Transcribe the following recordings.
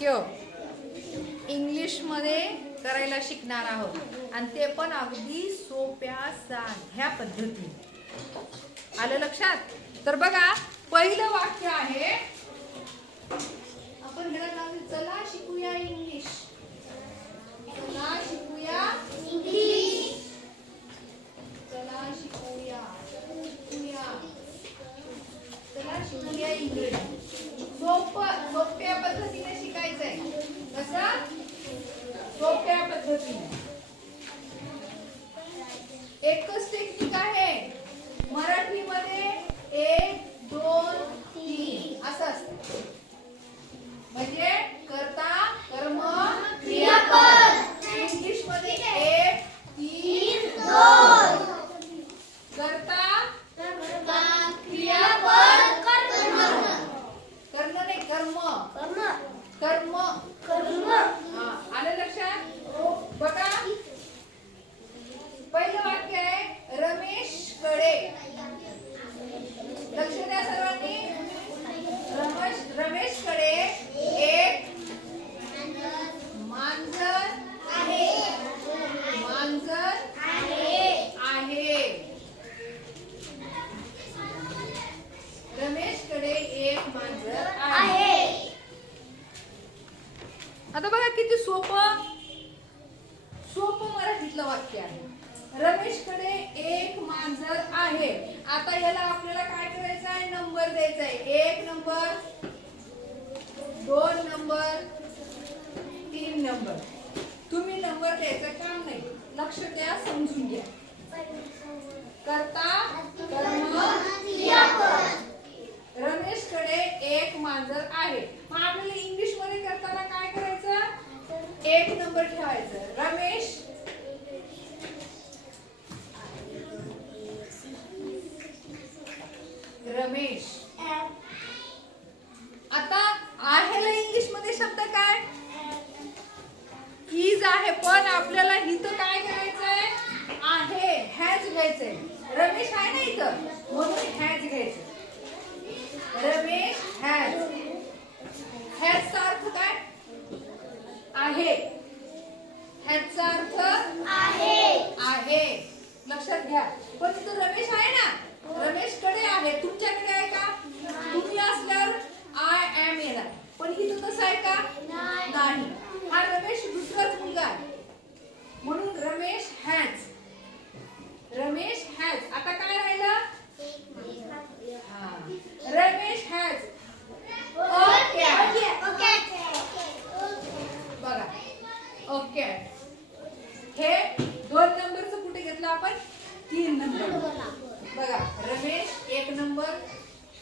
वाक्य इंग्लिशमध्ये करायला शिकणार आहोत. आणि ते पण अगदी सोप्या साध्या पद्धतीने. आलं लक्षात? तर बघा पहिलं वाक्य आहे आपण चला शिकूया इंग्लिश. चला शिकूया चला शिकूया शिकूया. चला शिकूया इंग्लिश. सोप सोप्या पद्धतीने सोप्या पद्धतीने एकच टेक्निक आहे मराठीमध्ये एक दोन तीन असं असतं म्हणजे करता कर्म क्रियापद इंग्लिशमध्ये एक तीन दोन करता क्रियापद कर्म नाही कर्म कर्म हा, आलं लक्षात बघा पहिलं वाक्य आहे रमेशकडे लक्ष द्या सर्वांनी रमेश रमेशकडे एक मांजर आहे मांजर आहे रमेशकडे एक मांजर आहे आता बघा किती सोपं सोपं मराठीतलं वाक्य आहे. रमेशकडे एक मांजर आहे. आता याला आपल्याला काय करायचं आहे? नंबर द्यायचा आहे. एक नंबर दोन नंबर तीन नंबर. तुम्ही नंबर द्यायचं काम नाही? लक्ष द्या समजून घ्या. करता कर्म रमेशकडे एक मांजर आहे. मग आपल्याला इंग्लिशमध्ये करताना काय करायचं? एक नंबर ठेवायचं रमेश? रमेश. आता आहेला इंग्लिशमध्ये शब्द काय? इज आहे पण आपल्याला इथं काय करायचंय आहे हॅज घ्यायचंय. रमेश आहे ना इथं? म्हणून हॅज घ्यायचं रमेश हॅज हॅजचा अर्थ काय? आहे हॅजचा अर्थ आहे. लक्षात घ्या. पण तिथं रमेश आहे ना? रमेशकडे आहे. तुमच्याकडे आहे का? तुम्ही असल्यावर आय एम येणार. पण इथं तसं आहे का? नाही. हा रमेश दुसराच मुलगा आहे. म्हणून रमेश हॅज रमेश हॅज आता काय राहिलं हा. रमेश हॅज बघा ओके हे दोन नंबरचं कुठे घेतलं आपण तीन नंबर बघा रमेश एक नंबर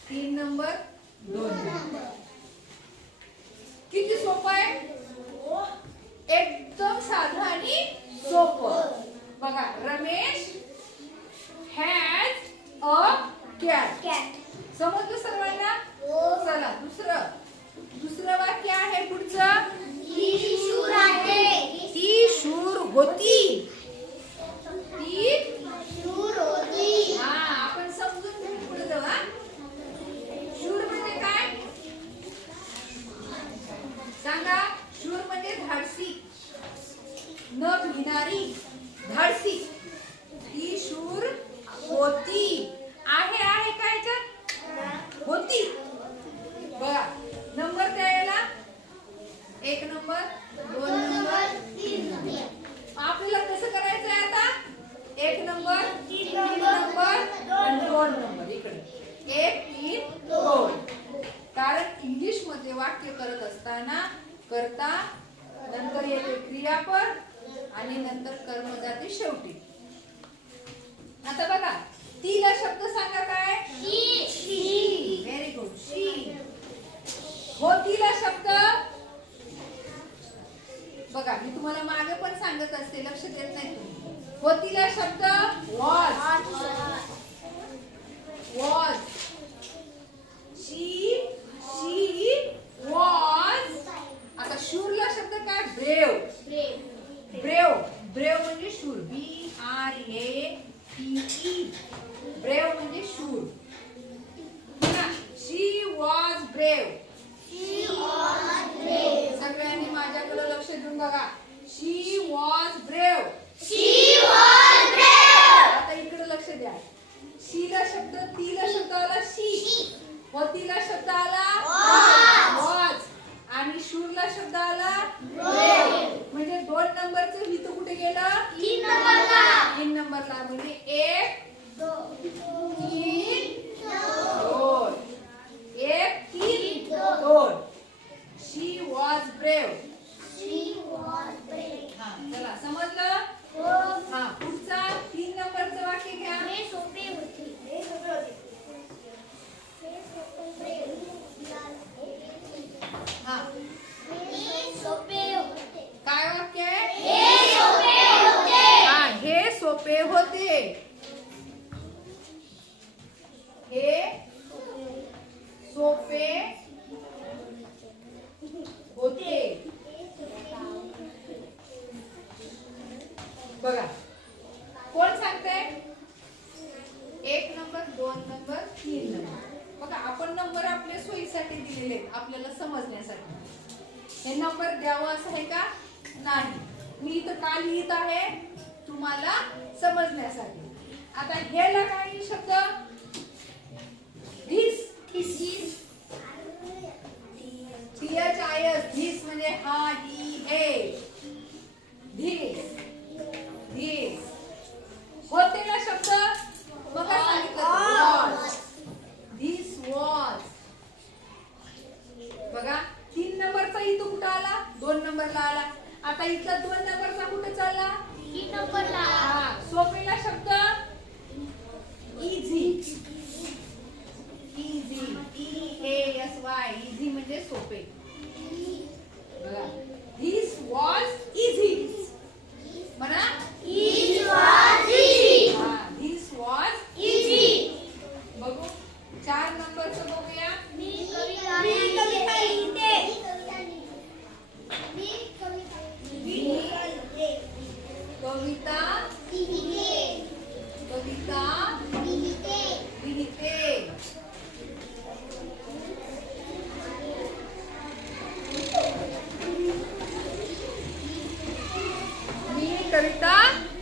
तीन नंबर दोन. किती सोपं आहे? एकदम साधं आणि सोपं. बघा रमेश हॅज अ कॅट समजलं सर्वांना? चला दुसरं. दुसरं वाक्य आहे पुढचं ती शूर होती ती हा आपण समजून घेऊ पुढे जाऊ हा शूर म्हणजे काय सांगा शूर म्हणजे धाडसी न भिणारी धाडसी ती शूर होती आहे आहे काय याच्यात होती बघा नंबर द्यायला एक नंबर दोन नंबर तीन नंबर आपल्याला कसं करायचं आहे आता एक नंबर तीन नंबर आणि दोन नंबर इकडे एक तीन दोन कारण इंग्लिशमध्ये वाक्य करत असताना करता नंतर येते क्रियापद आणि नंतर कर्म जाते शेवटी. आता बघा तिला शब्द सांगा काय? व्हेरी गुड शी. होतीला शब्द? बघा मी तुम्हाला मागे पण सांगत असते लक्ष देत नाही तुम्ही. होतीला शब्द? वॉज वॉज शी वॉज आता शूरला शब्द काय? ब्रेव. ब्रेव. ब्रेव. म्हणजे शूर. B R A E. Brave म्हणजे शूर. शी वॉज ब्रेव अजून बघा. She was brave. आता इकडे लक्ष द्या. शीला शब्द तीला शब्द आला शी. होतीला शब्द आला आणि शूरला शब्द आला. म्हणजे दोन नंबरचं हित कुठे गेलं तीन नंबरला. तीन नंबरला म्हणजे एक तीन दोन. एक तीन दोन. She was brave was brave. हा चला समजलं हो. हा पुढचा तीन नंबरचं वाक्य घ्या हे सोपे होते. हे सोपे होते. हे सोपे हा हे सोपे होते. काय वाक्य आहे हे सोपे होते. हा हे सोपे होते हे सोपे होते बघा कोण सांगते एक नंबर दोन नंबर तीन नंबर बघा आपण नंबर आपल्या सोयीसाठी दिलेले आहेत आपल्याला समजण्यासाठी हे नंबर द्यावं असं आहे का नाही. मी इथं का लिहित आहे तुम्हाला समजण्यासाठी. आता ह्याला काय शब्द? This. This this I S. म्हणजे हा ही हे. धीस. धीस. होते ना शब्द मग काय सांगितलं वॉज धिस वॉज बघा तीन नंबरचा इथं कुठं आला दोन नंबरला आला आता इथला दोन नंबरचा कुठं चालला तीन नंबरला. हा सोपेला शब्द easy easy E Y easy म्हणजे सोपे. बघा. धिस वॉज इझी म्हणा. हा वॉज Easy. बघू. चार नंबरचं बघूया. मी कविता लिहिते. मी कविता लिहिते. कविता लिहिते. कविता लिहिते. लिहिते मी कविता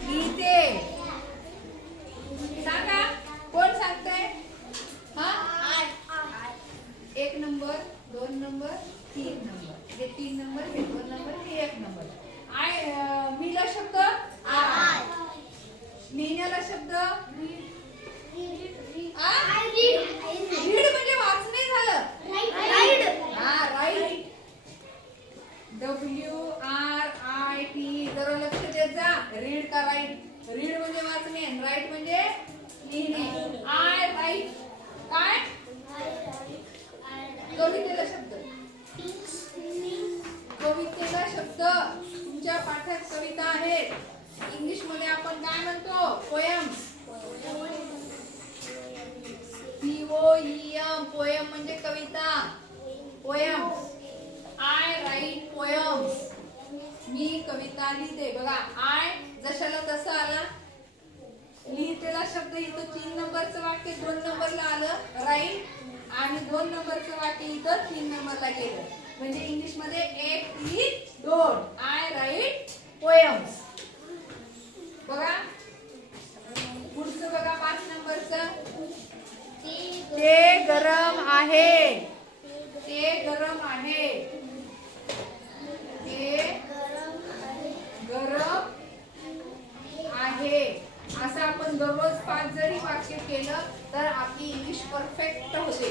लिहिते सांगा कोण सांगताय हा एक नंबर दोन नंबर तीन नंबर हे तीन नंबर हे दोन नंबर हे एक नंबर आय अं, मीला शब्द आय लिहिण्याला शब्द आ? रीड म्हणजे वाचणे झालं हा write W R I T जरा लक्ष देत जा. रीड का राईट रीड म्हणजे वाचणे राईट म्हणजे लिहिणे. आय राईट काय? कवितेला शब्द. कवितेला शब्द. तुमच्या पाठात कविता आहेत. इंग्लिशमध्ये आपण काय म्हणतो? Poems P O E M poem म्हणजे कविता. पोयम्स राईट पोयम्स मी कविता लिहिते. बघा आय जशाला तसं आला लिहितेला शब्द इथं तीन नंबरचं वाक्य दोन नंबरला आलं राईट आणि दोन नंबरचं वाक्य इथं तीन नंबरला गेलं. म्हणजे इंग्लिशमध्ये एक तीन दोन. आय राईट पोयम्स बघा पुढचं बघा पाच नंबरचं. ते गरम आहे. ते गरम आहे ते गरम आहे असं आपण दररोज पाच जरी वाक्य केलं तर आपली इंग्लिश परफेक्ट होते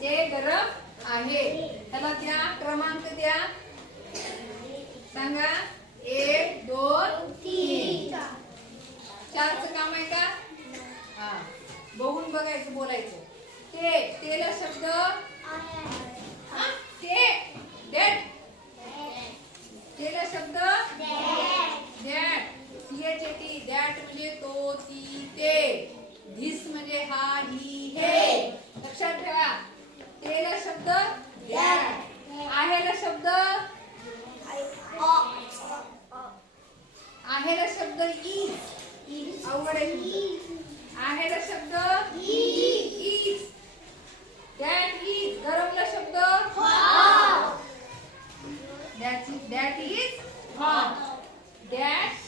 ते गरम आहे त्याला द्या क्रमांक द्या सांगा एक दोन तीन चारचं काम आहे का? हा. बघून बघायचं बोलायचं. ते तेला शब्द हा, ते. डेट तेला शब्द that C H A T that म्हणजे तो ती ते. धिस म्हणजे हा ही हे. लक्षात ठेवा. हॉट दॅट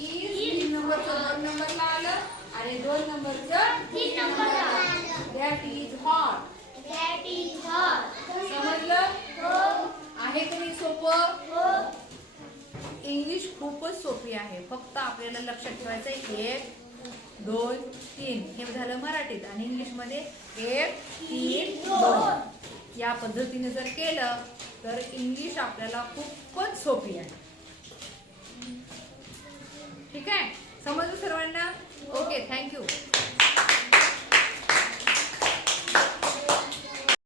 इज तीन नंबरचं दोन नंबरला आलं आणि दोन नंबरचं तीन नंबरला आलं. दॅट इज हॉट दॅट आहे की सोपं? इंग्लिश खूपच सोपी आहे. फक्त आपल्याला लक्षात ठेवायचं एक दोन तीन. हे झालं मराठीत. आणि इंग्लिशमध्ये एक तीन दोन. या पद्धतीने जर केलं तर इंग्लिश आपल्याला खूपच सोपी आहे. ठीक आहे? समजलं सर्वांना? Okay thank you